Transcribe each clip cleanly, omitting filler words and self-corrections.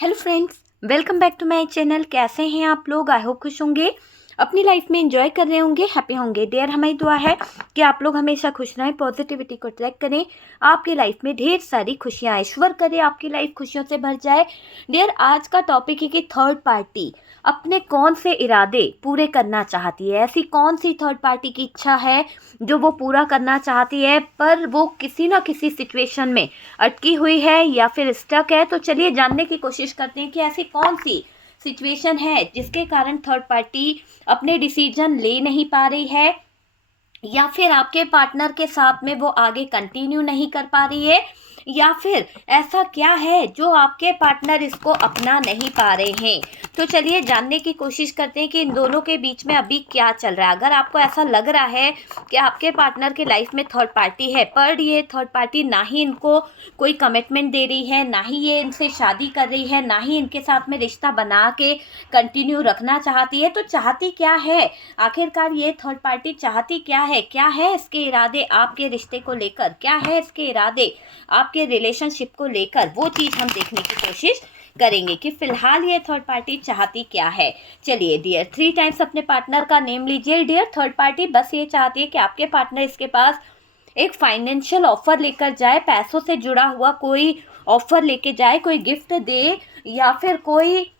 Hello friends, welcome back to my channel. कैसे हैं आप लोग? आई होप खुश होंगे, अपनी लाइफ में एंजॉय कर रहे होंगे, हैप्पी होंगे। डियर, हमारी दुआ है कि आप लोग हमेशा खुश रहें, पॉजिटिविटी को ट्रैक करें, आपकी लाइफ में ढेर सारी खुशियाँ ईश्वर करे आपकी लाइफ खुशियों से भर जाए। डियर, आज का टॉपिक है कि थर्ड पार्टी अपने कौन से इरादे पूरे करना चाहती है। ऐसी कौन सी थर्ड पार्टी की इच्छा है जो वो पूरा करना चाहती है, पर वो किसी ना किसी सिचुएशन में अटकी हुई है या फिर स्टक है। तो चलिए जानने की कोशिश करते हैं कि ऐसी कौन सी सिचुएशन है जिसके कारण थर्ड पार्टी अपने डिसीजन ले नहीं पा रही है, या फिर आपके पार्टनर के साथ में वो आगे कंटिन्यू नहीं कर पा रही है, या फिर ऐसा क्या है जो आपके पार्टनर इसको अपना नहीं पा रहे हैं। तो चलिए जानने की कोशिश करते हैं कि इन दोनों के बीच में अभी क्या चल रहा है। अगर आपको ऐसा लग रहा है कि आपके पार्टनर की लाइफ में थर्ड पार्टी है, पर ये थर्ड पार्टी ना ही इनको कोई कमिटमेंट दे रही है, ना ही ये इनसे शादी कर रही है, ना ही इनके साथ में रिश्ता बना के कंटिन्यू रखना चाहती है, तो चाहती क्या है आखिरकार? ये थर्ड पार्टी चाहती क्या है? क्या है इसके इरादे आपके रिश्ते को लेकर? क्या है इसके इरादे आपके रिलेशनशिप को लेकर? वो चीज़ हम देखने की कोशिश करेंगे कि फिलहाल ये थर्ड पार्टी चाहती क्या है। चलिए डियर, 3 टाइम्स अपने पार्टनर का नेम लीजिए। डियर, थर्ड पार्टी बस ये चाहती है कि आपके पार्टनर इसके पास एक फाइनेंशियल ऑफर लेकर जाए, पैसों से जुड़ा हुआ कोई ऑफर लेके जाए, कोई गिफ्ट दे, या फिर कोई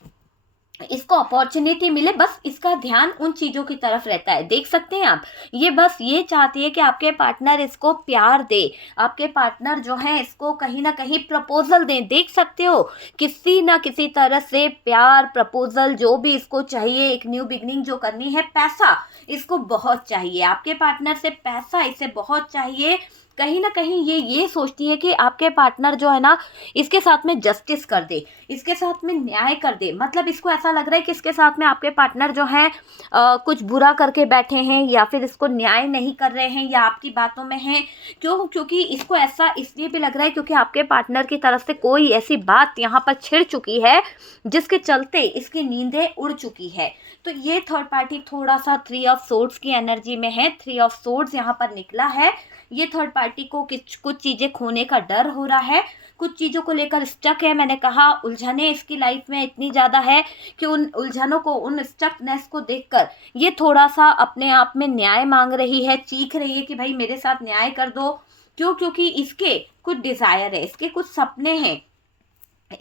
इसको अपॉर्चुनिटी मिले। बस इसका ध्यान उन चीज़ों की तरफ रहता है। देख सकते हैं आप, ये बस ये चाहती है कि आपके पार्टनर इसको प्यार दे, आपके पार्टनर जो है इसको कहीं ना कहीं प्रपोजल दें। देख सकते हो, किसी ना किसी तरह से प्यार, प्रपोजल, जो भी इसको चाहिए, एक न्यू बिगनिंग जो करनी है। पैसा इसको बहुत चाहिए, आपके पार्टनर से पैसा इसे बहुत चाहिए। कहीं ना कहीं ये सोचती है कि आपके पार्टनर जो है ना इसके साथ में जस्टिस कर दे, इसके साथ में न्याय कर दे। मतलब इसको ऐसा लग रहा है कि इसके साथ में आपके पार्टनर जो हैं कुछ बुरा करके बैठे हैं, या फिर इसको न्याय नहीं कर रहे हैं, या आपकी बातों में हैं। क्योंकि इसको ऐसा इसलिए भी लग रहा है क्योंकि आपके पार्टनर की तरफ से कोई ऐसी बात यहाँ पर छिड़ चुकी है जिसके चलते इसकी नींदें उड़ चुकी है। तो ये थर्ड पार्टी थोड़ा सा 3 ऑफ सोर्ड्स की एनर्जी में है। 3 ऑफ सोर्ड्स यहाँ पर निकला है। ये थर्ड पार्टी को कुछ चीज़ें खोने का डर हो रहा है, कुछ चीज़ों को लेकर स्टक है। मैंने कहा उलझने इसकी लाइफ में इतनी ज़्यादा है कि उन उलझनों को, उन स्टकनेस को देखकर ये थोड़ा सा अपने आप में न्याय मांग रही है, चीख रही है कि भाई मेरे साथ न्याय कर दो। क्योंकि इसके कुछ डिज़ायर है, इसके कुछ सपने हैं,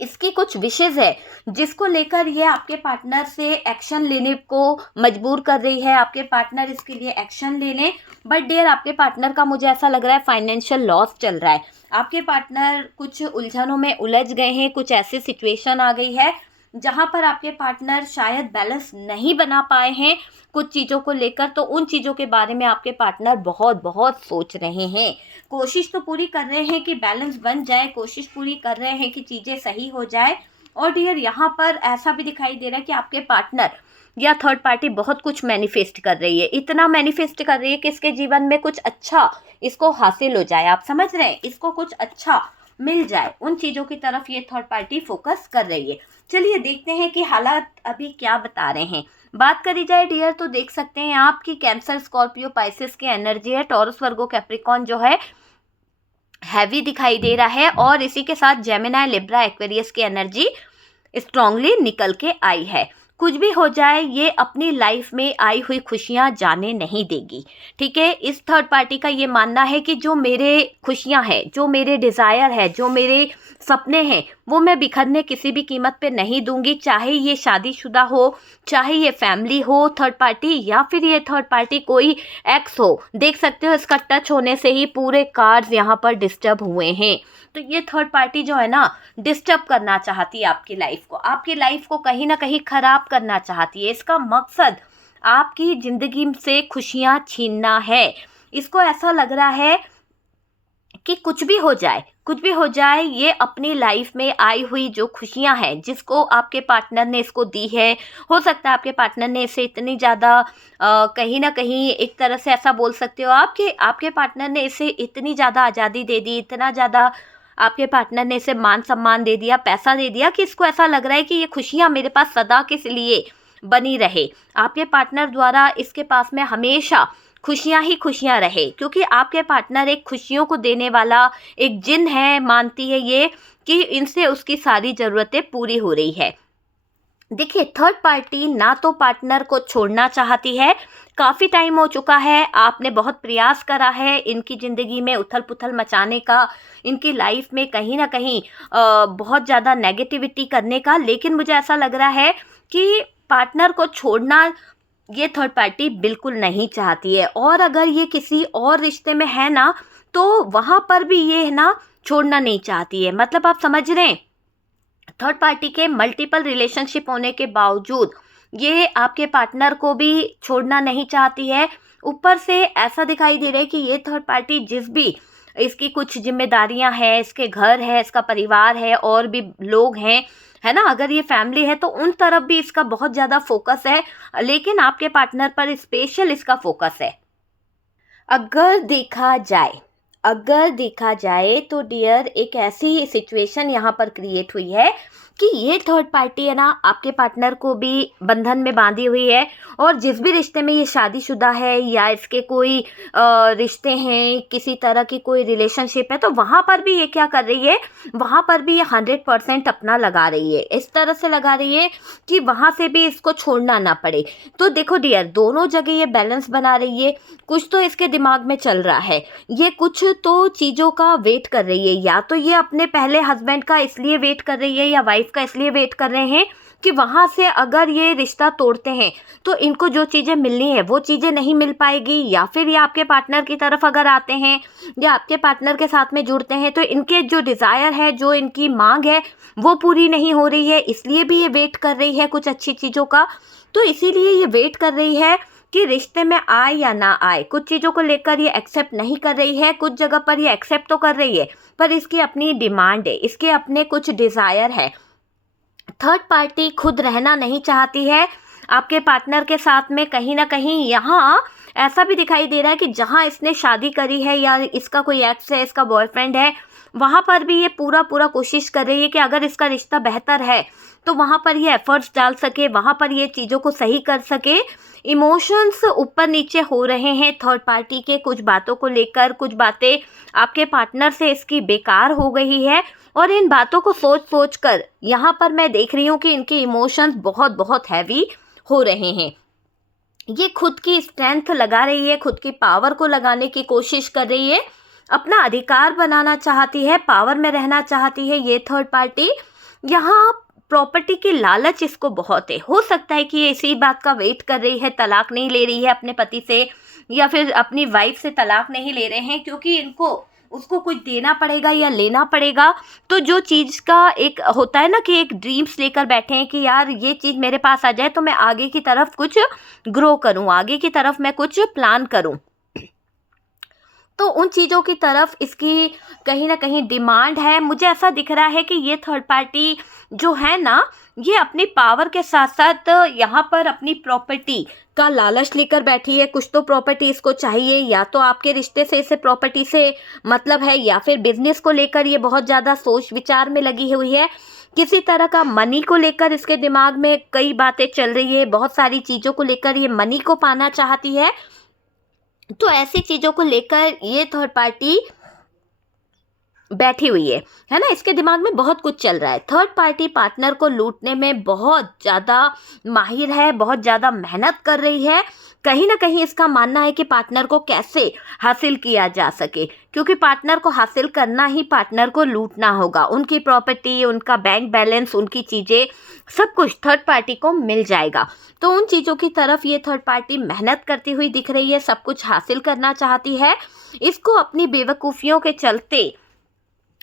इसकी कुछ विशेष है जिसको लेकर ये आपके पार्टनर से एक्शन लेने को मजबूर कर रही है। आपके पार्टनर इसके लिए एक्शन ले लें, बट डियर आपके पार्टनर का मुझे ऐसा लग रहा है फाइनेंशियल लॉस चल रहा है। आपके पार्टनर कुछ उलझनों में उलझ गए हैं, कुछ ऐसी सिचुएशन आ गई है जहां पर आपके पार्टनर शायद बैलेंस नहीं बना पाए हैं कुछ चीज़ों को लेकर। तो उन चीज़ों के बारे में आपके पार्टनर बहुत बहुत सोच रहे हैं। कोशिश तो पूरी कर रहे हैं कि बैलेंस बन जाए, कोशिश पूरी कर रहे हैं कि चीज़ें सही हो जाए। और डियर यहाँ पर ऐसा भी दिखाई दे रहा है कि आपके पार्टनर या थर्ड पार्टी बहुत कुछ मैनिफेस्ट कर रही है। इतना मैनिफेस्ट कर रही है कि इसके जीवन में कुछ अच्छा इसको हासिल हो जाए। आप समझ रहे हैं, इसको कुछ अच्छा मिल जाए, उन चीज़ों की तरफ ये थर्ड पार्टी फोकस कर रही है। चलिए देखते हैं कि हालात अभी क्या बता रहे हैं। बात करी जाए डियर तो देख सकते हैं आपकी कैंसर, स्कॉर्पियो, पाइसेस की एनर्जी है। टॉरस, वर्गो, कैप्रिकॉन जो है हैवी दिखाई दे रहा है, और इसी के साथ जेमिनी, लिब्रा, एक्वेरियस की एनर्जी स्ट्रांगली निकल के आई है। कुछ भी हो जाए ये अपनी लाइफ में आई हुई खुशियां जाने नहीं देगी। ठीक है, इस थर्ड पार्टी का ये मानना है कि जो मेरे खुशियां हैं, जो मेरे डिज़ायर है, जो मेरे सपने हैं, वो मैं बिखरने किसी भी कीमत पे नहीं दूंगी। चाहे ये शादीशुदा हो, चाहे ये फैमिली हो थर्ड पार्टी, या फिर ये थर्ड पार्टी कोई एक्स हो। देख सकते हो इसका टच होने से ही पूरे कार्ड्स यहाँ पर डिस्टर्ब हुए हैं। तो ये थर्ड पार्टी जो है ना डिस्टर्ब करना चाहती है आपकी लाइफ को, आपकी लाइफ को कहीं ना कहीं खराब करना चाहती है। इसका मकसद आपकी ज़िंदगी से खुशियाँ छीनना है। इसको ऐसा लग रहा है कि कुछ भी हो जाए, कुछ भी हो जाए, ये अपनी लाइफ में आई हुई जो खुशियां हैं जिसको आपके पार्टनर ने इसको दी है, हो सकता है आपके पार्टनर ने इसे इतनी ज़्यादा कहीं ना कहीं एक तरह से ऐसा बोल सकते हो आप कि आपके पार्टनर ने इसे इतनी ज़्यादा आज़ादी दे दी, इतना ज़्यादा आपके पार्टनर ने इसे मान सम्मान दे दिया, पैसा दे दिया, कि इसको ऐसा लग रहा है कि ये खुशियाँ मेरे पास सदा के लिए बनी रहे। आपके पार्टनर द्वारा इसके पास में हमेशा खुशियाँ ही खुशियाँ रहे, क्योंकि आपके पार्टनर एक खुशियों को देने वाला एक जिन है। मानती है ये कि इनसे उसकी सारी ज़रूरतें पूरी हो रही है। देखिए, थर्ड पार्टी ना तो पार्टनर को छोड़ना चाहती है, काफ़ी टाइम हो चुका है, आपने बहुत प्रयास करा है इनकी ज़िंदगी में उथल-पुथल मचाने का, इनकी लाइफ में कहीं न कहीं बहुत ज़्यादा नेगेटिविटी करने का, लेकिन मुझे ऐसा लग रहा है कि पार्टनर को छोड़ना ये थर्ड पार्टी बिल्कुल नहीं चाहती है। और अगर ये किसी और रिश्ते में है ना, तो वहाँ पर भी ये ना छोड़ना नहीं चाहती है। मतलब आप समझ रहे हैं? थर्ड पार्टी के मल्टीपल रिलेशनशिप होने के बावजूद ये आपके पार्टनर को भी छोड़ना नहीं चाहती है। ऊपर से ऐसा दिखाई दे रहा है कि ये थर्ड पार्टी जिस भी इसकी कुछ जिम्मेदारियां हैं, इसके घर है, इसका परिवार है, और भी लोग हैं, है ना, अगर ये फैमिली है तो उन तरफ भी इसका बहुत ज़्यादा फोकस है, लेकिन आपके पार्टनर पर स्पेशल इसका फोकस है। अगर देखा जाए अगर देखा जाए तो डियर, एक ऐसी सिचुएशन यहाँ पर क्रिएट हुई है कि ये थर्ड पार्टी है ना, आपके पार्टनर को भी बंधन में बांधी हुई है, और जिस भी रिश्ते में ये शादीशुदा है या इसके कोई रिश्ते हैं, किसी तरह की कोई रिलेशनशिप है, तो वहाँ पर भी ये क्या कर रही है, वहाँ पर भी ये 100% अपना लगा रही है, इस तरह से लगा रही है कि वहाँ से भी इसको छोड़ना ना पड़े। तो देखो डियर, दोनों जगह ये बैलेंस बना रही है। कुछ तो इसके दिमाग में चल रहा है, ये कुछ तो चीज़ों का वेट कर रही है, या तो ये अपने पहले हस्बैंड का इसलिए वेट कर रही है या वाइफ का इसलिए वेट कर रहे हैं कि वहाँ से अगर ये रिश्ता तोड़ते हैं तो इनको जो चीज़ें मिलनी है वो चीज़ें नहीं मिल पाएगी, या फिर ये आपके पार्टनर की तरफ अगर आते हैं या आपके पार्टनर के साथ में जुड़ते हैं तो इनके जो डिज़ायर है, जो इनकी मांग है, वो पूरी नहीं हो रही है, इसलिए भी ये वेट कर रही है कुछ अच्छी चीज़ों का। तो इसीलिए ये वेट कर रही है कि रिश्ते में आए या ना आए, कुछ चीज़ों को लेकर ये एक्सेप्ट नहीं कर रही है, कुछ जगह पर ये एक्सेप्ट तो कर रही है, पर इसकी अपनी डिमांड है, इसके अपने कुछ डिज़ायर है। थर्ड पार्टी खुद रहना नहीं चाहती है आपके पार्टनर के साथ में। कहीं ना कहीं यहाँ ऐसा भी दिखाई दे रहा है कि जहाँ इसने शादी करी है या इसका कोई एक्स है, इसका बॉयफ्रेंड है, वहाँ पर भी ये पूरा कोशिश कर रही है कि अगर इसका रिश्ता बेहतर है तो वहाँ पर ये एफर्ट्स डाल सके, वहाँ पर ये चीज़ों को सही कर सके। इमोशंस ऊपर नीचे हो रहे हैं थर्ड पार्टी के, कुछ बातों को लेकर, कुछ बातें आपके पार्टनर से इसकी बेकार हो गई है, और इन बातों को सोच कर यहाँ पर मैं देख रही हूँ कि इनके इमोशंस बहुत हैवी हो रहे हैं। ये खुद की स्ट्रेंथ लगा रही है, खुद की पावर को लगाने की कोशिश कर रही है, अपना अधिकार बनाना चाहती है, पावर में रहना चाहती है ये थर्ड पार्टी। यहाँ प्रॉपर्टी की लालच इसको बहुत है। हो सकता है कि ये इसी बात का वेट कर रही है, तलाक नहीं ले रही है अपने पति से, या फिर अपनी वाइफ से तलाक नहीं ले रहे हैं क्योंकि इनको उसको कुछ देना पड़ेगा या लेना पड़ेगा। तो जो चीज़ का एक होता है ना कि एक ड्रीम्स लेकर बैठे हैं कि यार ये चीज़ मेरे पास आ जाए तो मैं आगे की तरफ कुछ ग्रो करूं, आगे की तरफ मैं कुछ प्लान करूं, तो उन चीज़ों की तरफ इसकी कहीं ना कहीं डिमांड है। मुझे ऐसा दिख रहा है कि ये थर्ड पार्टी जो है ना, ये अपनी पावर के साथ साथ यहाँ पर अपनी प्रॉपर्टी का लालच लेकर बैठी है। कुछ तो प्रॉपर्टी इसको चाहिए, या तो आपके रिश्ते से इसे प्रॉपर्टी से मतलब है, या फिर बिजनेस को लेकर ये बहुत ज़्यादा सोच विचार में लगी हुई है। किसी तरह का मनी को लेकर इसके दिमाग में कई बातें चल रही है, बहुत सारी चीज़ों को लेकर ये मनी को पाना चाहती है। तो ऐसी चीज़ों को लेकर ये थर्ड पार्टी बैठी हुई है ना, इसके दिमाग में बहुत कुछ चल रहा है। थर्ड पार्टी पार्टनर को लूटने में बहुत ज़्यादा माहिर है, बहुत ज़्यादा मेहनत कर रही है। कहीं ना कहीं इसका मानना है कि पार्टनर को कैसे हासिल किया जा सके, क्योंकि पार्टनर को हासिल करना ही पार्टनर को लूटना होगा। उनकी प्रॉपर्टी, उनका बैंक बैलेंस, उनकी चीज़ें, सब कुछ थर्ड पार्टी को मिल जाएगा। तो उन चीज़ों की तरफ ये थर्ड पार्टी मेहनत करती हुई दिख रही है, सब कुछ हासिल करना चाहती है। इसको अपनी बेवकूफ़ियों के चलते,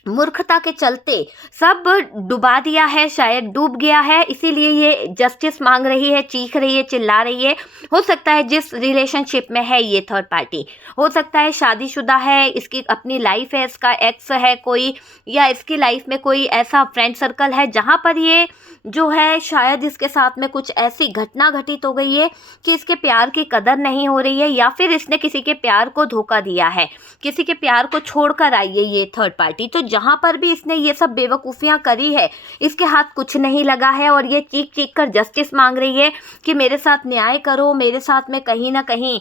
मूर्खता के चलते सब डुबा दिया है, शायद डूब गया है, इसीलिए ये जस्टिस मांग रही है, चीख रही है, चिल्ला रही है। हो सकता है जिस रिलेशनशिप में है ये थर्ड पार्टी, हो सकता है शादीशुदा है, इसकी अपनी लाइफ है, इसका एक्स है कोई, या इसकी लाइफ में कोई ऐसा फ्रेंड सर्कल है जहाँ पर ये जो है शायद इसके साथ में कुछ ऐसी घटना घटित हो गई है कि इसके प्यार की कदर नहीं हो रही है, या फिर इसने किसी के प्यार को धोखा दिया है, किसी के प्यार को छोड़कर आई है ये थर्ड पार्टी। तो जहाँ पर भी इसने ये सब बेवकूफ़ियाँ करी है, इसके हाथ कुछ नहीं लगा है, और ये चीख चीख कर जस्टिस मांग रही है कि मेरे साथ न्याय करो, मेरे साथ में कहीं ना कहीं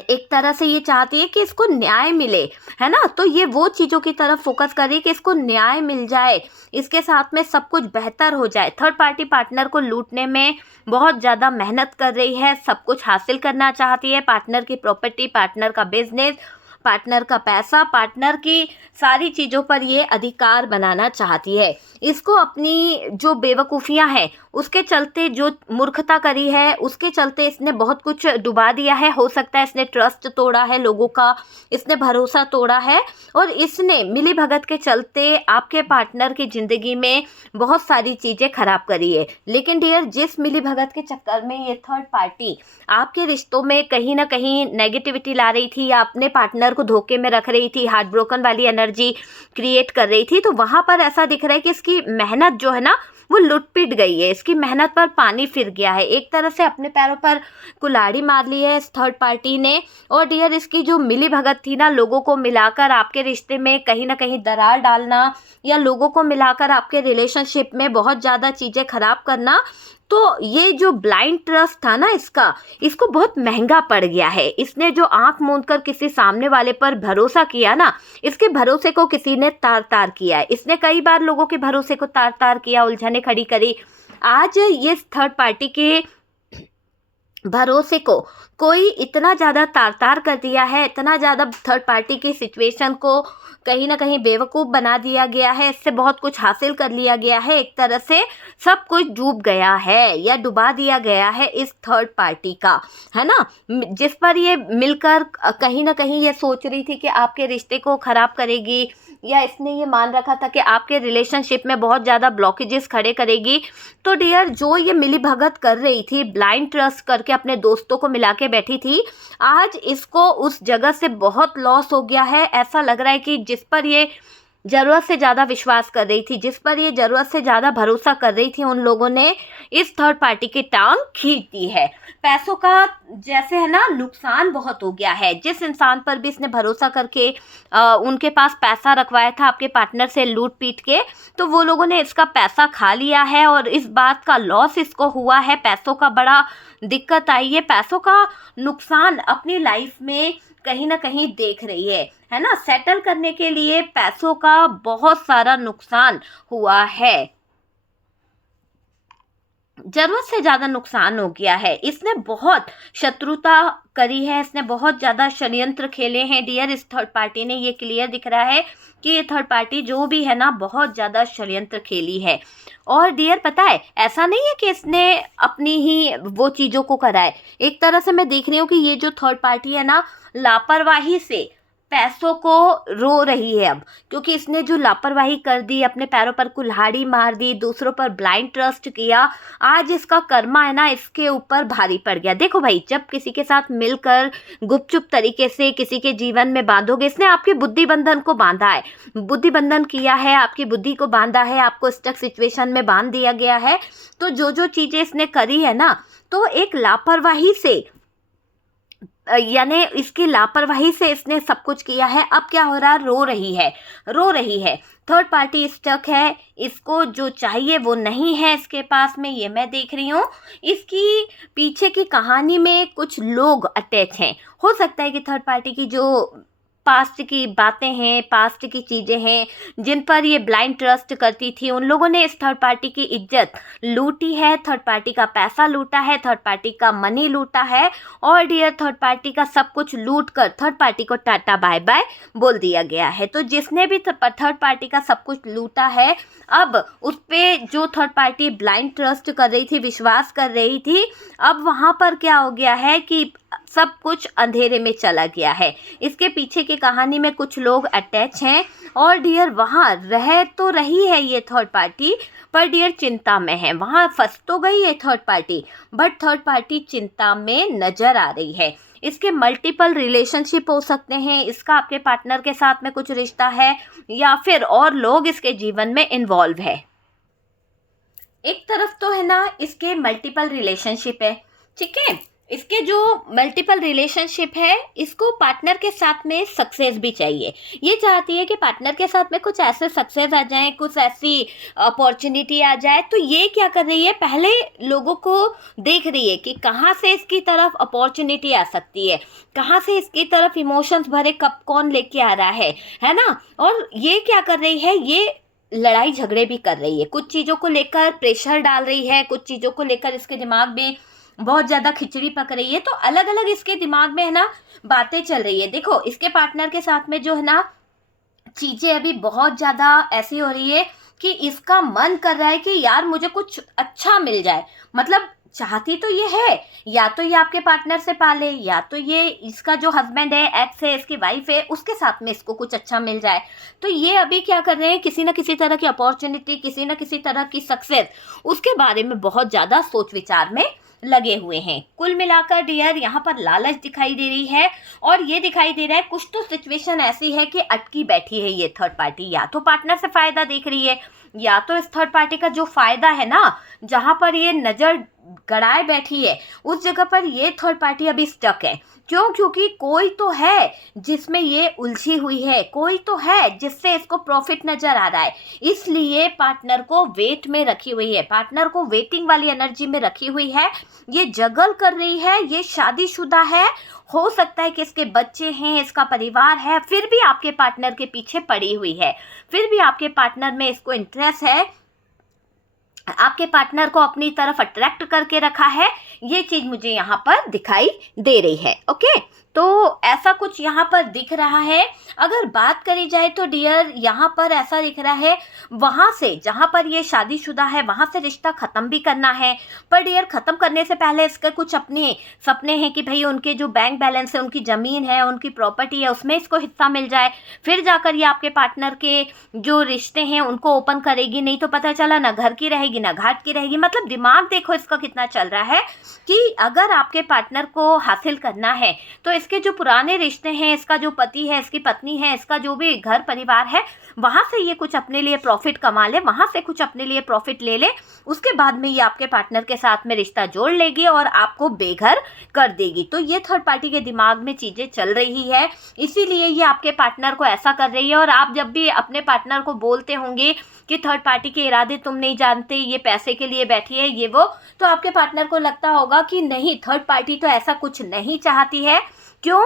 एक तरह से ये चाहती है कि इसको न्याय मिले, है ना। तो ये वो चीज़ों की तरफ फोकस कर रही है कि इसको न्याय मिल जाए, इसके साथ में सब कुछ बेहतर हो जाए। थर्ड पार्टी पार्टनर को लूटने में बहुत ज़्यादा मेहनत कर रही है, सब कुछ हासिल करना चाहती है, पार्टनर की प्रॉपर्टी, पार्टनर का बिजनेस, पार्टनर का पैसा, पार्टनर की सारी चीज़ों पर ये अधिकार बनाना चाहती है। इसको अपनी जो बेवकूफ़ियाँ हैं उसके चलते, जो मूर्खता करी है उसके चलते इसने बहुत कुछ डुबा दिया है। हो सकता है इसने ट्रस्ट तोड़ा है लोगों का, इसने भरोसा तोड़ा है, और इसने मिलीभगत के चलते आपके पार्टनर की ज़िंदगी में बहुत सारी चीज़ें खराब करी है। लेकिन डियर, जिस मिलीभगत के चक्कर में ये थर्ड पार्टी आपके रिश्तों में कहीं ना कहीं नेगेटिविटी ला रही थी या अपने पार्टनर को धोखे में रख रही थी, हार्ट ब्रोकन वाली एनर्जी क्रिएट कर रही थी, तो वहाँ पर ऐसा दिख रहा है कि इसकी मेहनत जो है ना वो लुट पिट गई है, इसकी मेहनत पर पानी फिर गया है। एक तरह से अपने पैरों पर कुल्हाड़ी मार ली है इस थर्ड पार्टी ने। और डियर, इसकी जो मिली भगत थी ना, लोगों को मिलाकर आपके रिश्ते में कहीं ना कहीं दरार डालना, या लोगों को मिलाकर आपके रिलेशनशिप में बहुत ज़्यादा चीज़ें खराब करना, तो ये जो ब्लाइंड ट्रस्ट था ना इसका, इसको बहुत महंगा पड़ गया है। इसने जो आंख मूंद कर किसी सामने वाले पर भरोसा किया ना, इसके भरोसे को किसी ने तार तार किया है। इसने कई बार लोगों के भरोसे को तार तार किया, उलझने खड़ी करी। आज ये थर्ड पार्टी के भरोसे को कोई इतना ज़्यादा तार तार कर दिया है, इतना ज़्यादा थर्ड पार्टी की सिचुएशन को कहीं ना कहीं बेवकूफ़ बना दिया गया है, इससे बहुत कुछ हासिल कर लिया गया है। एक तरह से सब कुछ डूब गया है या डुबा दिया गया है इस थर्ड पार्टी का, है ना। जिस पर ये मिलकर कहीं ना कहीं ये सोच रही थी कि आपके रिश्ते को ख़राब करेगी, या इसने ये मान रखा था कि आपके रिलेशनशिप में बहुत ज़्यादा ब्लॉकेजेस खड़े करेगी। तो डियर, जो ये मिली भगत कर रही थी, ब्लाइंड ट्रस्ट करके अपने दोस्तों को मिला के बैठी थी, आज इसको उस जगह से बहुत लॉस हो गया है। ऐसा लग रहा है कि जिस पर ये ज़रूरत से ज़्यादा विश्वास कर रही थी, जिस पर ये ज़रूरत से ज़्यादा भरोसा कर रही थी, उन लोगों ने इस थर्ड पार्टी की टांग खींच दी है। पैसों का जैसे है ना नुकसान बहुत हो गया है। जिस इंसान पर भी इसने भरोसा करके उनके पास पैसा रखवाया था आपके पार्टनर से लूट पीट के, तो वो लोगों ने इसका पैसा खा लिया है और इस बात का लॉस इसको हुआ है। पैसों का बड़ा दिक्कत आई है, पैसों का नुकसान अपनी लाइफ में कहीं ना कहीं देख रही है ना। सेटल करने के लिए पैसों का बहुत सारा नुकसान हुआ है, जरूरत से ज़्यादा नुकसान हो गया है। इसने बहुत शत्रुता करी है, इसने बहुत ज़्यादा षड्यंत्र खेले हैं डियर। इस थर्ड पार्टी ने, ये क्लियर दिख रहा है कि ये थर्ड पार्टी जो भी है ना, बहुत ज़्यादा षड्यंत्र खेली है। और डियर, पता है, ऐसा नहीं है कि इसने अपनी ही वो चीज़ों को करा है। एक तरह से मैं देख रही हूँ कि ये जो थर्ड पार्टी है ना, लापरवाही से पैसों को रो रही है अब, क्योंकि इसने जो लापरवाही कर दी, अपने पैरों पर कुल्हाड़ी मार दी, दूसरों पर ब्लाइंड ट्रस्ट किया, आज इसका कर्मा है ना इसके ऊपर भारी पड़ गया। देखो भाई, जब किसी के साथ मिलकर गुपचुप तरीके से किसी के जीवन में बांधोगे, इसने आपके बुद्धि बंधन को बांधा है, बुद्धि बंधन किया है, आपकी बुद्धि को बांधा है, आपको स्टक सिचुएशन में बांध दिया गया है। तो जो जो चीज़ें इसने करी है ना, तो एक लापरवाही से, यानी इसकी लापरवाही से इसने सब कुछ किया है। अब क्या हो रहा है, रो रही है, रो रही है। थर्ड पार्टी स्टक है, इसको जो चाहिए वो नहीं है इसके पास में, ये मैं देख रही हूँ। इसकी पीछे की कहानी में कुछ लोग अटैच हैं। हो सकता है कि थर्ड पार्टी की जो पास्ट की बातें हैं, पास्ट की चीज़ें हैं, जिन पर ये ब्लाइंड ट्रस्ट करती थी, उन लोगों ने इस थर्ड पार्टी की इज्जत लूटी है, थर्ड पार्टी का पैसा लूटा है, थर्ड पार्टी का मनी लूटा है, और डियर, थर्ड पार्टी का सब कुछ लूट कर थर्ड पार्टी को टाटा बाय बाय बोल दिया गया है। तो जिसने भी थर्ड पार्टी का सब कुछ लूटा है, अब उस पर जो थर्ड पार्टी ब्लाइंड ट्रस्ट कर रही थी, विश्वास कर रही थी, अब वहाँ पर क्या हो गया है कि सब कुछ अंधेरे में चला गया है। इसके पीछे की कहानी में कुछ लोग अटैच हैं, और डियर, वहाँ रह तो रही है ये थर्ड पार्टी, पर डियर चिंता में है। वहाँ फंस तो गई है third party, but third party चिंता में नजर आ रही है। इसके मल्टीपल रिलेशनशिप हो सकते हैं, इसका आपके पार्टनर के साथ में कुछ रिश्ता है, या फिर और लोग इसके जीवन में इन्वॉल्व है। एक तरफ तो है ना इसके मल्टीपल रिलेशनशिप है, ठीक है, इसके जो मल्टीपल रिलेशनशिप है, इसको पार्टनर के साथ में सक्सेस भी चाहिए। ये चाहती है कि पार्टनर के साथ में कुछ ऐसे सक्सेस आ जाए, कुछ ऐसी अपॉर्चुनिटी आ जाए। तो ये क्या कर रही है, पहले लोगों को देख रही है कि कहाँ से इसकी तरफ अपॉर्चुनिटी आ सकती है, कहाँ से इसकी तरफ इमोशंस भरे कप कौन लेके आ रहा है ना। और ये क्या कर रही है, ये लड़ाई झगड़े भी कर रही है, कुछ चीज़ों को लेकर प्रेशर डाल रही है, कुछ चीज़ों को लेकर इसके दिमाग में बहुत ज़्यादा खिचड़ी पक रही है। तो अलग अलग इसके दिमाग में है ना बातें चल रही है। देखो, इसके पार्टनर के साथ में जो है ना चीज़ें अभी बहुत ज़्यादा ऐसी हो रही है कि इसका मन कर रहा है कि यार मुझे कुछ अच्छा मिल जाए। मतलब चाहती तो ये है, या तो ये आपके पार्टनर से पाले, या तो ये इसका जो हस्बैंड है, एक्स है, इसकी वाइफ है, उसके साथ में इसको कुछ अच्छा मिल जाए। तो ये अभी क्या कर रहे हैं, किसी ना किसी तरह की अपॉर्चुनिटी, किसी ना किसी तरह की सक्सेस, उसके बारे में बहुत ज़्यादा सोच विचार में लगे हुए हैं। कुल मिलाकर डियर यहाँ पर लालच दिखाई दे रही है, और ये दिखाई दे रहा है कुछ तो सिचुएशन ऐसी है कि अटकी बैठी है ये थर्ड पार्टी, या तो पार्टनर से फायदा देख रही है, या तो इस थर्ड पार्टी का जो फायदा है ना, जहाँ पर ये नज़र गड़ाए बैठी है, उस जगह पर ये थर्ड पार्टी अभी स्टक है। क्यों? क्योंकि कोई तो है जिसमें ये उलझी हुई है, कोई तो है जिससे इसको प्रॉफिट नजर आ रहा है, इसलिए पार्टनर को वेट में रखी हुई है, पार्टनर को वेटिंग वाली एनर्जी में रखी हुई है। ये जगल कर रही है, ये शादीशुदा है, हो सकता है कि इसके बच्चे हैं, इसका परिवार है, फिर भी आपके पार्टनर के पीछे पड़ी हुई है, फिर भी आपके पार्टनर में इसको इंटरेस्ट है, आपके पार्टनर को अपनी तरफ अट्रैक्ट करके रखा है। ये चीज मुझे यहाँ पर दिखाई दे रही है। ओके, तो ऐसा कुछ यहाँ पर दिख रहा है। अगर बात करी जाए तो डियर यहाँ पर ऐसा दिख रहा है, वहाँ से जहाँ पर ये शादीशुदा है वहाँ से रिश्ता ख़त्म भी करना है। पर डियर ख़त्म करने से पहले इसके कुछ अपने सपने हैं कि भाई उनके जो बैंक बैलेंस है, उनकी ज़मीन है, उनकी प्रॉपर्टी है, उसमें इसको हिस्सा मिल जाए। फिर जाकर ये आपके पार्टनर के जो रिश्ते हैं उनको ओपन करेगी, नहीं तो पता चला ना घर की रहेगी ना घाट की रहेगी। मतलब दिमाग देखो इसका कितना चल रहा है कि अगर आपके पार्टनर को हासिल करना है तो इसके जो पुराने रिश्ते हैं, इसका जो पति है, इसकी पत्नी है, इसका जो भी घर परिवार है, वहाँ से ये कुछ अपने लिए प्रॉफिट कमा ले, वहाँ से कुछ अपने लिए प्रॉफिट ले ले, उसके बाद में ये आपके पार्टनर के साथ में रिश्ता जोड़ लेगी और आपको बेघर कर देगी। तो ये थर्ड पार्टी के दिमाग में चीज़ें चल रही है, इसीलिए ये आपके पार्टनर को ऐसा कर रही है। और आप जब भी अपने पार्टनर को बोलते होंगे कि थर्ड पार्टी के इरादे तुम नहीं जानते, ये पैसे के लिए बैठी है, ये वो, तो आपके पार्टनर को लगता होगा कि नहीं, थर्ड पार्टी तो ऐसा कुछ नहीं चाहती है। क्यों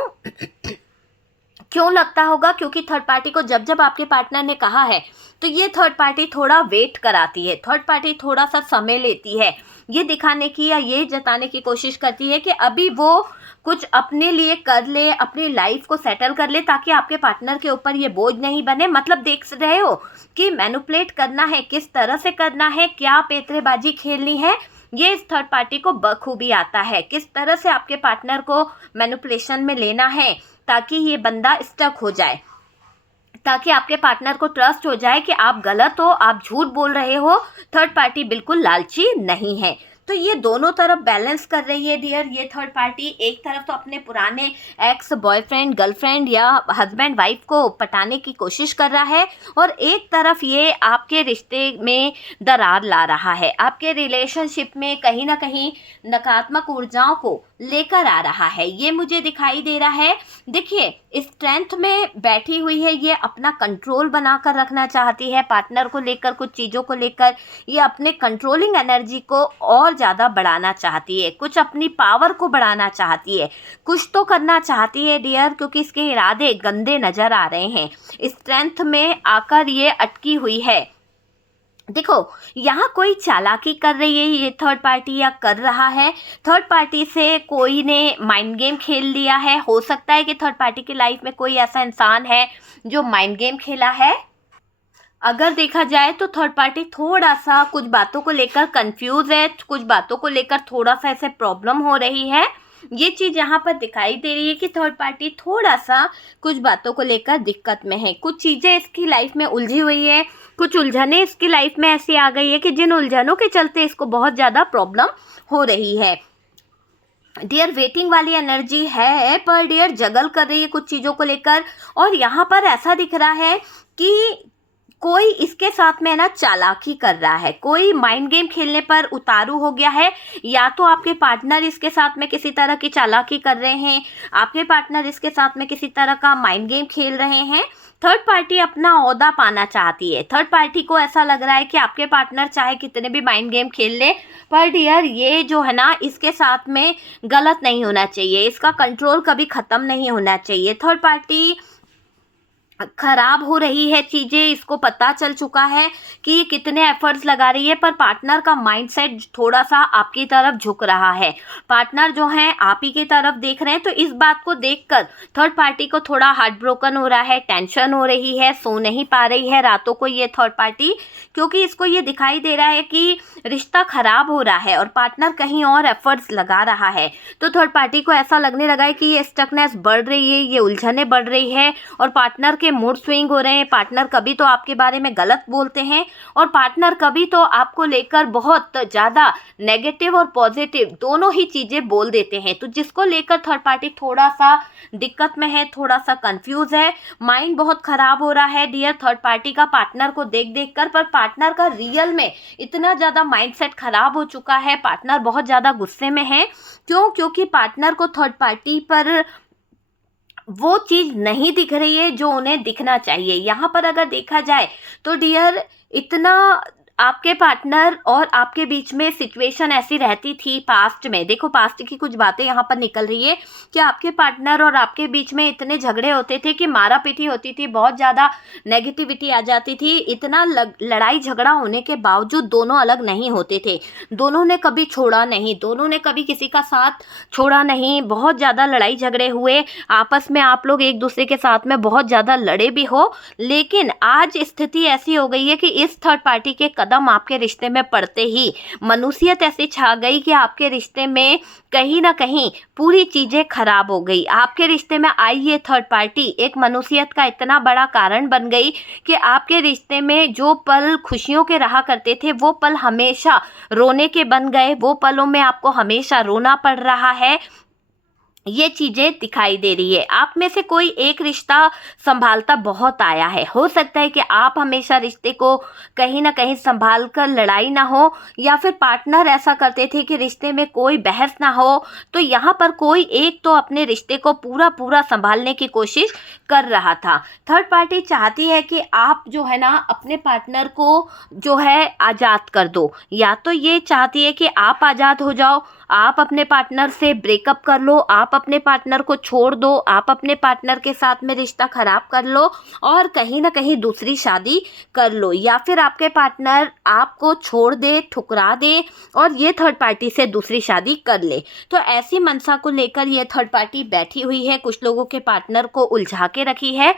क्यों लगता होगा? क्योंकि थर्ड पार्टी को जब जब आपके पार्टनर ने कहा है तो ये थर्ड पार्टी थोड़ा वेट कराती है, थर्ड पार्टी थोड़ा सा समय लेती है, ये दिखाने की या ये जताने की कोशिश करती है कि अभी वो कुछ अपने लिए कर ले, अपनी लाइफ को सेटल कर ले, ताकि आपके पार्टनर के ऊपर ये बोझ नहीं बने। मतलब देख रहे हो कि मैनिपुलेट करना है, किस तरह से करना है, क्या पेतरेबाजी खेलनी है, ये इस थर्ड पार्टी को बखूबी आता है। किस तरह से आपके पार्टनर को मैनिपुलेशन में लेना है ताकि ये बंदा स्टक हो जाए, ताकि आपके पार्टनर को ट्रस्ट हो जाए कि आप गलत हो, आप झूठ बोल रहे हो। थर्ड पार्टी बिल्कुल लालची नहीं है। तो ये दोनों तरफ बैलेंस कर रही है डियर ये थर्ड पार्टी। एक तरफ तो अपने पुराने एक्स बॉयफ्रेंड, गर्लफ्रेंड या हस्बैंड वाइफ को पटाने की कोशिश कर रहा है, और एक तरफ ये आपके रिश्ते में दरार ला रहा है, आपके रिलेशनशिप में कहीं ना कहीं नकारात्मक ऊर्जाओं को लेकर आ रहा है। ये मुझे दिखाई दे रहा है। देखिए, स्ट्रेंथ में बैठी हुई है, ये अपना कंट्रोल बनाकर रखना चाहती है पार्टनर को लेकर, कुछ चीज़ों को लेकर ये अपने कंट्रोलिंग एनर्जी को और ज़्यादा बढ़ाना चाहती है, कुछ अपनी पावर को बढ़ाना चाहती है, कुछ तो करना चाहती है डियर, क्योंकि इसके इरादे गंदे नज़र आ रहे हैं। स्ट्रेंथ में आकर ये अटकी हुई है। देखो, यहाँ कोई चालाकी कर रही है ये थर्ड पार्टी, या कर रहा है, थर्ड पार्टी से कोई ने माइंड गेम खेल लिया है। हो सकता है कि थर्ड पार्टी की लाइफ में कोई ऐसा इंसान है जो माइंड गेम खेला है। अगर देखा जाए तो थर्ड पार्टी थोड़ा सा कुछ बातों को लेकर कंफ्यूज है, कुछ बातों को लेकर थोड़ा सा ऐसे प्रॉब्लम हो रही है। ये चीज़ यहाँ पर दिखाई दे रही है कि थर्ड पार्टी थोड़ा सा कुछ बातों को लेकर दिक्कत में है, कुछ चीज़ें इसकी लाइफ में उलझी हुई है, कुछ उलझने इसकी लाइफ में ऐसी आ गई है कि जिन उलझनों के चलते इसको बहुत ज़्यादा प्रॉब्लम हो रही है। डियर वेटिंग वाली एनर्जी है, पर डियर जगल कर रही है कुछ चीज़ों को लेकर, और यहाँ पर ऐसा दिख रहा है कि कोई इसके साथ में ना चालाकी कर रहा है, कोई माइंड गेम खेलने पर उतारू हो गया है, या तो आपके पार्टनर इसके साथ में किसी तरह की चालाकी कर रहे हैं, आपके पार्टनर इसके साथ में किसी तरह का माइंड गेम खेल रहे हैं। थर्ड पार्टी अपना ओहदा पाना चाहती है। थर्ड पार्टी को ऐसा लग रहा है कि आपके पार्टनर चाहे कितने भी माइंड गेम खेल ले, पर डियर ये जो है ना इसके साथ में गलत नहीं होना चाहिए, इसका कंट्रोल कभी ख़त्म नहीं होना चाहिए। थर्ड पार्टी खराब हो रही है चीज़ें, इसको पता चल चुका है कि ये कितने एफर्ट्स लगा रही है, पर पार्टनर का माइंडसेट थोड़ा सा आपकी तरफ झुक रहा है। पार्टनर जो हैं आप ही की तरफ देख रहे हैं, तो इस बात को देखकर थर्ड पार्टी को थोड़ा हार्ट ब्रोकन हो रहा है, टेंशन हो रही है, सो नहीं पा रही है रातों को ये थर्ड पार्टी, क्योंकि इसको ये दिखाई दे रहा है कि रिश्ता खराब हो रहा है और पार्टनर कहीं और एफर्ट्स लगा रहा है। तो थर्ड पार्टी को ऐसा लगने लगा है कि ये स्टकनेस बढ़ रही है, ये उलझने बढ़ रही है और पार्टनर के मूड स्विंग हो रहे हैं। पार्टनर कभी तो आपके बारे में गलत बोलते हैं और पार्टनर कभी तो आपको लेकर बहुत ज़्यादा नेगेटिव और पॉजिटिव दोनों ही चीज़ें बोल देते हैं। तो जिसको लेकर थर्ड पार्टी थोड़ा सा दिक्कत में है, थोड़ा सा कंफ्यूज है, माइंड बहुत ख़राब हो रहा है डियर थर्ड पार्टी का पार्टनर को देख देख कर। पर पार्टनर का रियल में इतना ज़्यादा माइंडसेट ख़राब हो चुका है, पार्टनर बहुत ज़्यादा गुस्से में है। क्योंकि पार्टनर को थर्ड पार्टी पर वो चीज़ नहीं दिख रही है जो उन्हें दिखना चाहिए। यहाँ पर अगर देखा जाए तो डियर इतना आपके पार्टनर और आपके बीच में सिचुएशन ऐसी रहती थी पास्ट में, देखो पास्ट की कुछ बातें यहाँ पर निकल रही है कि आपके पार्टनर और आपके बीच में इतने झगड़े होते थे कि मारा पीटी होती थी, बहुत ज़्यादा नेगेटिविटी आ जाती थी। इतना लड़ाई झगड़ा होने के बावजूद दोनों अलग नहीं होते थे, दोनों ने कभी छोड़ा नहीं, दोनों ने कभी किसी का साथ छोड़ा नहीं। बहुत ज़्यादा लड़ाई झगड़े हुए, आपस में आप लोग एक दूसरे के साथ में बहुत ज़्यादा लड़े भी हो, लेकिन आज स्थिति ऐसी हो गई है कि इस थर्ड पार्टी के कदम आपके रिश्ते में पड़ते ही मनुष्यत ऐसी छा गई कि आपके रिश्ते में कहीं ना कहीं पूरी चीज़ें खराब हो गई। आपके रिश्ते में आई ये थर्ड पार्टी एक मनुष्यत का इतना बड़ा कारण बन गई कि आपके रिश्ते में जो पल खुशियों के रहा करते थे वो पल हमेशा रोने के बन गए, वो पलों में आपको हमेशा रोना पड़ रहा है। ये चीज़ें दिखाई दे रही है। आप में से कोई एक रिश्ता संभालता बहुत आया है, हो सकता है कि आप हमेशा रिश्ते को कहीं ना कहीं संभाल कर लड़ाई ना हो, या फिर पार्टनर ऐसा करते थे कि रिश्ते में कोई बहस ना हो। तो यहाँ पर कोई एक तो अपने रिश्ते को पूरा संभालने की कोशिश कर रहा था। थर्ड पार्टी चाहती है कि आप जो है ना अपने पार्टनर को जो है आज़ाद कर दो, या तो ये चाहती है कि आप आज़ाद हो जाओ, आप अपने पार्टनर से ब्रेकअप कर लो, आप अपने पार्टनर को छोड़ दो, आप अपने पार्टनर के साथ में रिश्ता ख़राब कर लो और कहीं ना कहीं दूसरी शादी कर लो, या फिर आपके पार्टनर आपको छोड़ दे, ठुकरा दे और ये थर्ड पार्टी से दूसरी शादी कर ले। तो ऐसी मनसा को लेकर ये थर्ड पार्टी बैठी हुई है, कुछ लोगों के पार्टनर को उलझा के रखी है,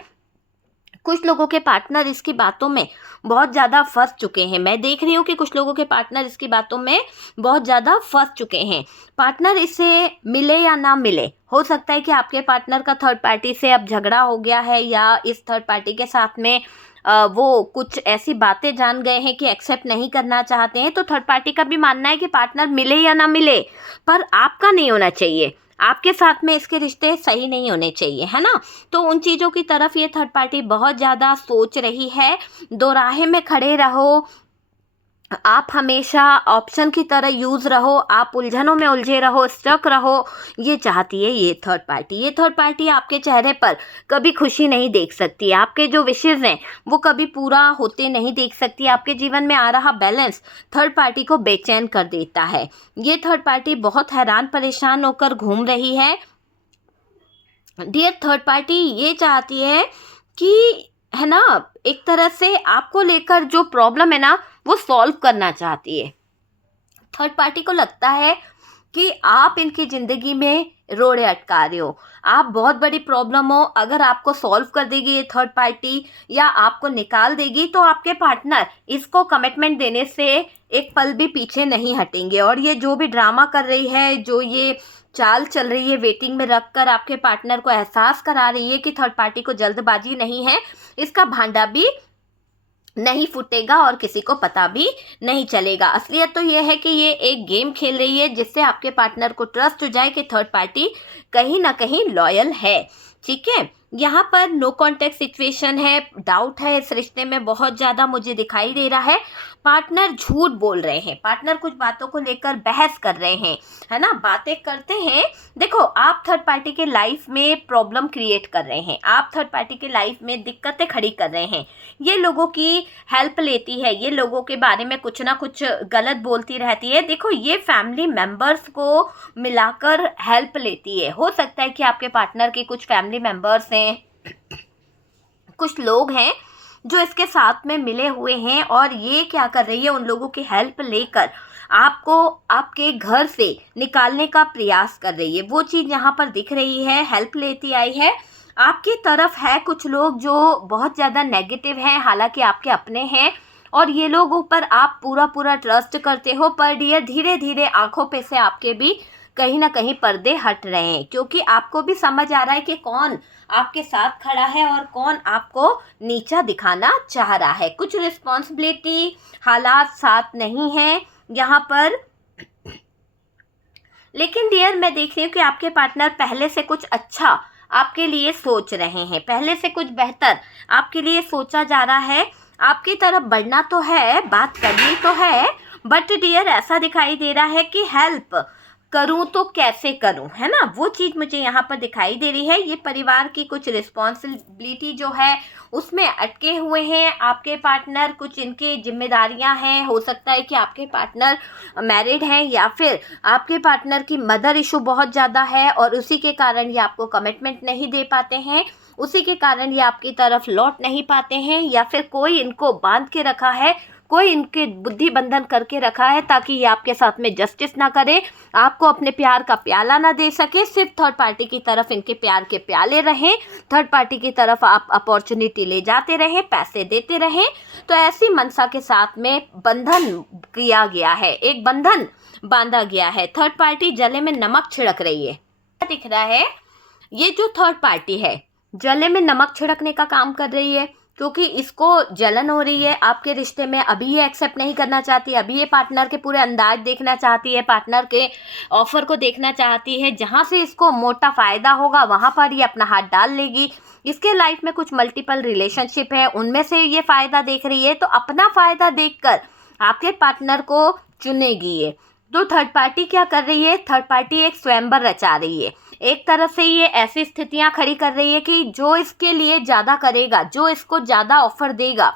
कुछ लोगों के पार्टनर इसकी बातों में बहुत ज़्यादा फंस चुके हैं। मैं देख रही हूँ कि कुछ लोगों के पार्टनर इसकी बातों में बहुत ज़्यादा फंस चुके हैं। पार्टनर इससे मिले या ना मिले, हो सकता है कि आपके पार्टनर का थर्ड पार्टी से अब झगड़ा हो गया है, या इस थर्ड पार्टी के साथ में वो कुछ ऐसी बातें जान गए हैं कि एक्सेप्ट नहीं करना चाहते हैं। तो थर्ड पार्टी का भी मानना है कि पार्टनर मिले या ना मिले, पर आपका नहीं होना चाहिए, आपके साथ में इसके रिश्ते सही नहीं होने चाहिए, है ना। तो उन चीज़ों की तरफ ये थर्ड पार्टी बहुत ज़्यादा सोच रही है। दो राहे में खड़े रहो, आप हमेशा ऑप्शन की तरह यूज़ रहो, आप उलझनों में उलझे रहो, स्टक रहो, ये चाहती है ये थर्ड पार्टी। ये थर्ड पार्टी आपके चेहरे पर कभी खुशी नहीं देख सकती, आपके जो विशेज़ हैं वो कभी पूरा होते नहीं देख सकती। आपके जीवन में आ रहा बैलेंस थर्ड पार्टी को बेचैन कर देता है। ये थर्ड पार्टी बहुत हैरान परेशान होकर घूम रही है। डियर थर्ड पार्टी ये चाहती है कि है ना, एक तरह से आपको लेकर जो प्रॉब्लम है ना वो सॉल्व करना चाहती है। थर्ड पार्टी को लगता है कि आप इनकी ज़िंदगी में रोड़े अटका रहे हो, आप बहुत बड़ी प्रॉब्लम हो, अगर आपको सॉल्व कर देगी ये थर्ड पार्टी या आपको निकाल देगी तो आपके पार्टनर इसको कमिटमेंट देने से एक पल भी पीछे नहीं हटेंगे। और ये जो भी ड्रामा कर रही है, जो ये चाल चल रही है, वेटिंग में रख कर आपके पार्टनर को एहसास करा रही है कि थर्ड पार्टी को जल्दबाजी नहीं है, इसका भांडा भी नहीं फूटेगा और किसी को पता भी नहीं चलेगा। असलियत तो ये है कि ये एक गेम खेल रही है जिससे आपके पार्टनर को ट्रस्ट हो जाए कि थर्ड पार्टी कहीं ना कहीं लॉयल है, ठीक है। यहाँ पर नो कॉन्टेक्ट सिचुएशन है, डाउट है इस रिश्ते में बहुत ज़्यादा मुझे दिखाई दे रहा है। पार्टनर झूठ बोल रहे हैं, पार्टनर कुछ बातों को लेकर बहस कर रहे हैं, है ना, बातें करते हैं। देखो, आप थर्ड पार्टी के लाइफ में प्रॉब्लम क्रिएट कर रहे हैं, आप थर्ड पार्टी के लाइफ में दिक्कतें खड़ी कर रहे हैं। ये लोगों की हेल्प लेती है, ये लोगों के बारे में कुछ ना कुछ गलत बोलती रहती है। देखो, ये फैमिली मेम्बर्स को मिलाकर हेल्प लेती है। हो सकता है कि आपके पार्टनर के कुछ फैमिली मेम्बर्स हैं, कुछ लोग हैं जो इसके साथ में मिले हुए हैं, और ये क्या कर रही है, उन लोगों की हेल्प लेकर आपको आपके घर से निकालने का प्रयास कर रही है। वो चीज़ यहाँ पर दिख रही है, हेल्प लेती आई है। आपकी तरफ है कुछ लोग जो बहुत ज़्यादा नेगेटिव हैं, हालांकि आपके अपने हैं, और ये लोगों पर आप पूरा पूरा ट्रस्ट करते हो। पर डियर, धीरे धीरे आंखों पे से आपके भी कहीं ना कहीं पर्दे हट रहे हैं, क्योंकि आपको भी समझ आ रहा है कि कौन आपके साथ खड़ा है और कौन आपको नीचा दिखाना चाह रहा है। कुछ रिस्पॉन्सिबिलिटी हालात साथ नहीं है यहाँ पर। लेकिन डियर, मैं देख रही हूँ कि आपके पार्टनर पहले से कुछ अच्छा आपके लिए सोच रहे हैं, पहले से कुछ बेहतर आपके लिए सोचा जा रहा है। आपकी तरफ बढ़ना तो है, बात करनी तो है, बट डियर ऐसा दिखाई दे रहा है कि हेल्प करूं तो कैसे करूं, है ना, वो चीज़ मुझे यहाँ पर दिखाई दे रही है। ये परिवार की कुछ रिस्पॉन्सिबिलिटी जो है उसमें अटके हुए हैं आपके पार्टनर, कुछ इनकी जिम्मेदारियां हैं। हो सकता है कि आपके पार्टनर मैरिड हैं, या फिर आपके पार्टनर की मदर इशू बहुत ज़्यादा है और उसी के कारण ये आपको कमिटमेंट नहीं दे पाते हैं, उसी के कारण ये आपकी तरफ लौट नहीं पाते हैं, या फिर कोई इनको बांध के रखा है, कोई इनके बुद्धि बंधन करके रखा है ताकि ये आपके साथ में जस्टिस ना करे, आपको अपने प्यार का प्याला ना दे सके, सिर्फ थर्ड पार्टी की तरफ इनके प्यार के प्याले रहें, थर्ड पार्टी की तरफ आप अपॉर्चुनिटी ले जाते रहें, पैसे देते रहें। तो ऐसी मनसा के साथ में बंधन किया गया है, एक बंधन बांधा गया है। थर्ड पार्टी जले में नमक छिड़क रही है, क्या दिख रहा है, ये जो थर्ड पार्टी है जले में नमक छिड़कने का काम कर रही है, क्योंकि इसको जलन हो रही है आपके रिश्ते में। अभी ये एक्सेप्ट नहीं करना चाहती, अभी ये पार्टनर के पूरे अंदाज देखना चाहती है, पार्टनर के ऑफर को देखना चाहती है। जहाँ से इसको मोटा फ़ायदा होगा वहाँ पर ये अपना हाथ डाल लेगी। इसके लाइफ में कुछ मल्टीपल रिलेशनशिप है, उनमें से ये फ़ायदा देख रही है, तो अपना फ़ायदा देखकर आपके पार्टनर को चुनेगी ये। तो थर्ड पार्टी क्या कर रही है, थर्ड पार्टी एक स्वयंवर रचा रही है। एक तरफ से ये ऐसी स्थितियां खड़ी कर रही है कि जो इसके लिए ज़्यादा करेगा, जो इसको ज़्यादा ऑफर देगा,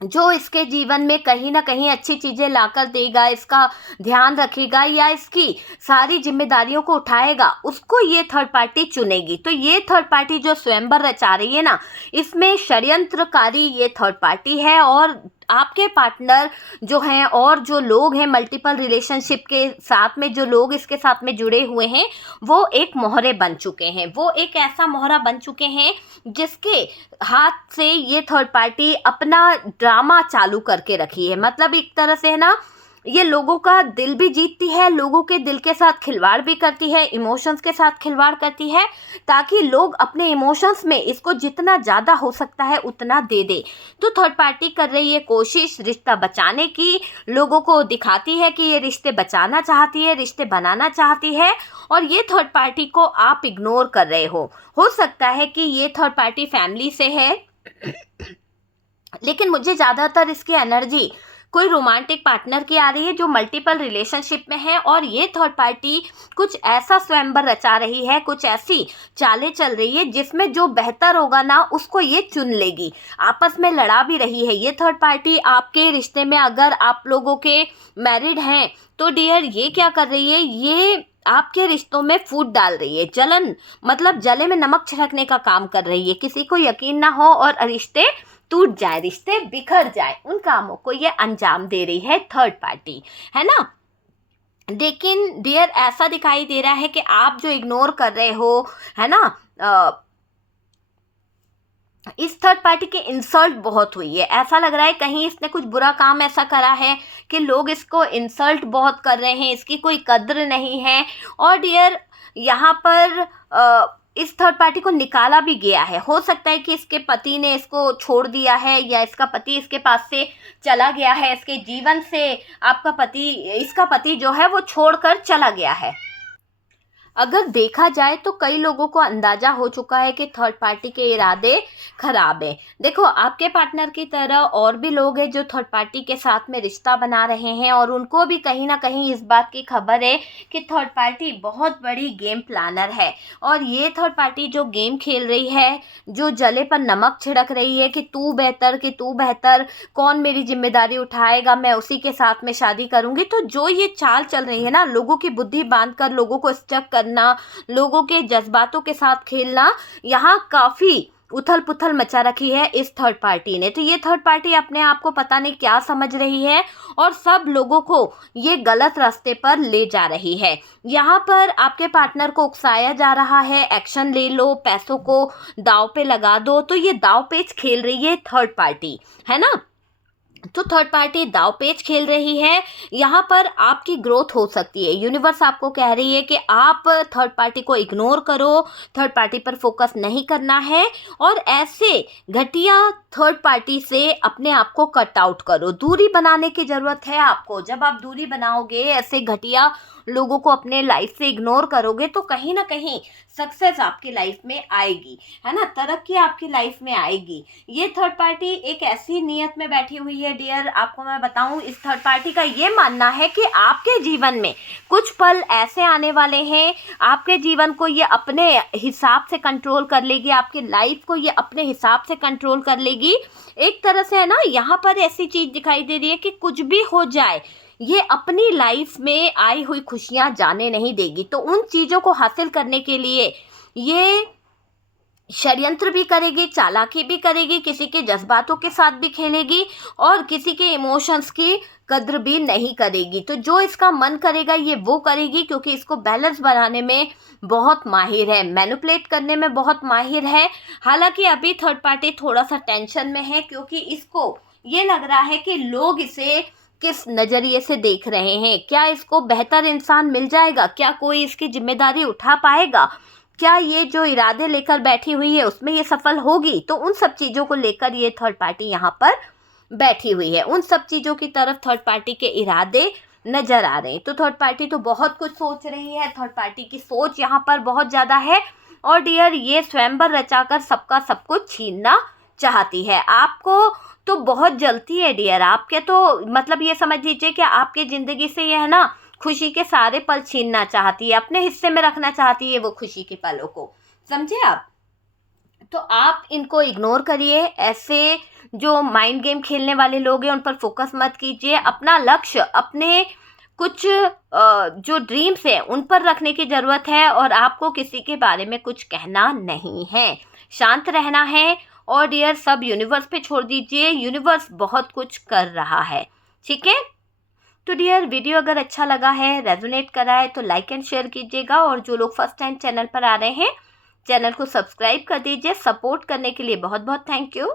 जो इसके जीवन में कहीं ना कहीं अच्छी चीज़ें लाकर देगा, इसका ध्यान रखेगा या इसकी सारी जिम्मेदारियों को उठाएगा, उसको ये थर्ड पार्टी चुनेगी। तो ये थर्ड पार्टी जो स्वयंवर रचा रही है ना, इसमें षड्यंत्रकारी ये थर्ड पार्टी है। और आपके पार्टनर जो हैं और जो लोग हैं मल्टीपल रिलेशनशिप के साथ में, जो लोग इसके साथ में जुड़े हुए हैं, वो एक मोहरे बन चुके हैं, वो एक ऐसा मोहरा बन चुके हैं जिसके हाथ से ये थर्ड पार्टी अपना ड्रामा चालू करके रखी है। मतलब एक तरह से है ना, ये लोगों का दिल भी जीतती है, लोगों के दिल के साथ खिलवाड़ भी करती है, इमोशंस के साथ खिलवाड़ करती है, ताकि लोग अपने इमोशंस में इसको जितना ज़्यादा हो सकता है उतना दे दे। तो थर्ड पार्टी कर रही है कोशिश रिश्ता बचाने की, लोगों को दिखाती है कि ये रिश्ते बचाना चाहती है, रिश्ते बनाना चाहती है, और ये थर्ड पार्टी को आप इग्नोर कर रहे हो सकता है कि ये थर्ड पार्टी फैमिली से है, लेकिन मुझे ज़्यादातर इसकी एनर्जी कोई रोमांटिक पार्टनर की आ रही है जो मल्टीपल रिलेशनशिप में है, और ये थर्ड पार्टी कुछ ऐसा स्वयंवर रचा रही है, कुछ ऐसी चालें चल रही है जिसमें जो बेहतर होगा ना उसको ये चुन लेगी। आपस में लड़ा भी रही है ये थर्ड पार्टी आपके रिश्ते में। अगर आप लोगों के मैरिड हैं तो डियर, ये क्या कर रही है, ये आपके रिश्तों में फूट डाल रही है, जलन, मतलब जले में नमक छिड़कने का काम कर रही है। किसी को यकीन ना हो और रिश्ते टूट जाए, रिश्ते बिखर जाए, उन कामों को ये अंजाम दे रही है थर्ड पार्टी, है ना। लेकिन डियर, ऐसा दिखाई दे रहा है कि आप जो इग्नोर कर रहे हो, है ना, इस थर्ड पार्टी की इंसल्ट बहुत हुई है। ऐसा लग रहा है कहीं इसने कुछ बुरा काम ऐसा करा है कि लोग इसको इंसल्ट बहुत कर रहे हैं, इसकी कोई कद्र नहीं है। और डियर, यहाँ पर इस थर्ड पार्टी को निकाला भी गया है। हो सकता है कि इसके पति ने इसको छोड़ दिया है, या इसका पति इसके पास से चला गया है, इसके जीवन से आपका पति, इसका पति जो है वो छोड़कर चला गया है। अगर देखा जाए तो कई लोगों को अंदाजा हो चुका है कि थर्ड पार्टी के इरादे खराब हैं। देखो, आपके पार्टनर की तरह और भी लोग हैं जो थर्ड पार्टी के साथ में रिश्ता बना रहे हैं और उनको भी कहीं ना कहीं इस बात की खबर है कि थर्ड पार्टी बहुत बड़ी गेम प्लानर है। और ये थर्ड पार्टी जो गेम खेल रही है, जो जले पर नमक छिड़क रही है कि तू बेहतर, कौन मेरी जिम्मेदारी उठाएगा, मैं उसी के साथ में शादी करूंगी, तो जो ये चाल चल रही है ना, लोगों की बुद्धि बांध कर लोगों को स्टक करना, लोगों के जज्बातों के साथ खेलना, यहाँ काफी उथल पुथल मचा रखी है इस थर्ड पार्टी ने। तो ये थर्ड पार्टी अपने आप को पता नहीं क्या समझ रही है और सब लोगों को ये गलत रास्ते पर ले जा रही है। यहाँ पर आपके पार्टनर को उकसाया जा रहा है, एक्शन ले लो, पैसों को दांव पे लगा दो। तो ये दांव पेच खेल रही है थर्ड पार्टी, है ना। तो थर्ड पार्टी दाव पेच खेल रही है। यहाँ पर आपकी ग्रोथ हो सकती है। यूनिवर्स आपको कह रही है कि आप थर्ड पार्टी को इग्नोर करो, थर्ड पार्टी पर फोकस नहीं करना है और ऐसे घटिया थर्ड पार्टी से अपने आप को कट आउट करो। दूरी बनाने की ज़रूरत है आपको। जब आप दूरी बनाओगे, ऐसे घटिया लोगों को अपने लाइफ से इग्नोर करोगे, तो कहीं ना कहीं सक्सेस आपकी लाइफ में आएगी, है ना, तरक्की आपकी लाइफ में आएगी। ये थर्ड पार्टी एक ऐसी नीयत में बैठी हुई है डियर, आपको मैं बताऊं, इस थर्ड पार्टी का ये मानना है कि आपके जीवन में कुछ पल ऐसे आने वाले हैं, आपके जीवन को ये अपने हिसाब से कंट्रोल कर लेगी, आपकी लाइफ को ये अपने हिसाब से कंट्रोल कर लेगी। एक तरह से, है ना, यहाँ पर ऐसी चीज दिखाई दे रही है कि कुछ भी हो जाए, ये अपनी लाइफ में आई हुई खुशियां जाने नहीं देगी। तो उन चीज़ों को हासिल करने के लिए ये षड्यंत्र भी करेगी, चालाकी भी करेगी, किसी के जज्बातों के साथ भी खेलेगी और किसी के इमोशंस की कद्र भी नहीं करेगी। तो जो इसका मन करेगा ये वो करेगी, क्योंकि इसको बैलेंस बनाने में बहुत माहिर है, मैनिपुलेट करने में बहुत माहिर है। हालांकि अभी थर्ड पार्टी थोड़ा सा टेंशन में है, क्योंकि इसको ये लग रहा है कि लोग इसे किस नज़रिए से देख रहे हैं। क्या इसको बेहतर इंसान मिल जाएगा? क्या कोई इसकी जिम्मेदारी उठा पाएगा? क्या ये जो इरादे लेकर बैठी हुई है उसमें ये सफल होगी? तो उन सब चीज़ों को लेकर ये थर्ड पार्टी यहाँ पर बैठी हुई है। उन सब चीज़ों की तरफ थर्ड पार्टी के इरादे नज़र आ रहे हैं। तो थर्ड पार्टी तो बहुत कुछ सोच रही है, थर्ड पार्टी की सोच यहाँ पर बहुत ज़्यादा है। और डियर, ये स्वयंवर रचाकर सबका सब कुछ छीनना चाहती है। आपको तो बहुत जलती है डियर, आपके तो मतलब ये समझ लीजिए कि आपकी ज़िंदगी से ये, है ना, खुशी के सारे पल छीनना चाहती है, अपने हिस्से में रखना चाहती है वो खुशी के पलों को, समझे आप। तो आप इनको इग्नोर करिए। ऐसे जो माइंड गेम खेलने वाले लोग हैं उन पर फोकस मत कीजिए। अपना लक्ष्य, अपने कुछ जो ड्रीम्स हैं उन पर रखने की ज़रूरत है और आपको किसी के बारे में कुछ कहना नहीं है, शांत रहना है। और डियर, सब यूनिवर्स पे छोड़ दीजिए, यूनिवर्स बहुत कुछ कर रहा है, ठीक है। तो डियर, वीडियो अगर अच्छा लगा है, रेजोनेट करा है, तो लाइक एंड शेयर कीजिएगा। और जो लोग फर्स्ट टाइम चैनल पर आ रहे हैं, चैनल को सब्सक्राइब कर दीजिए। सपोर्ट करने के लिए बहुत बहुत थैंक यू।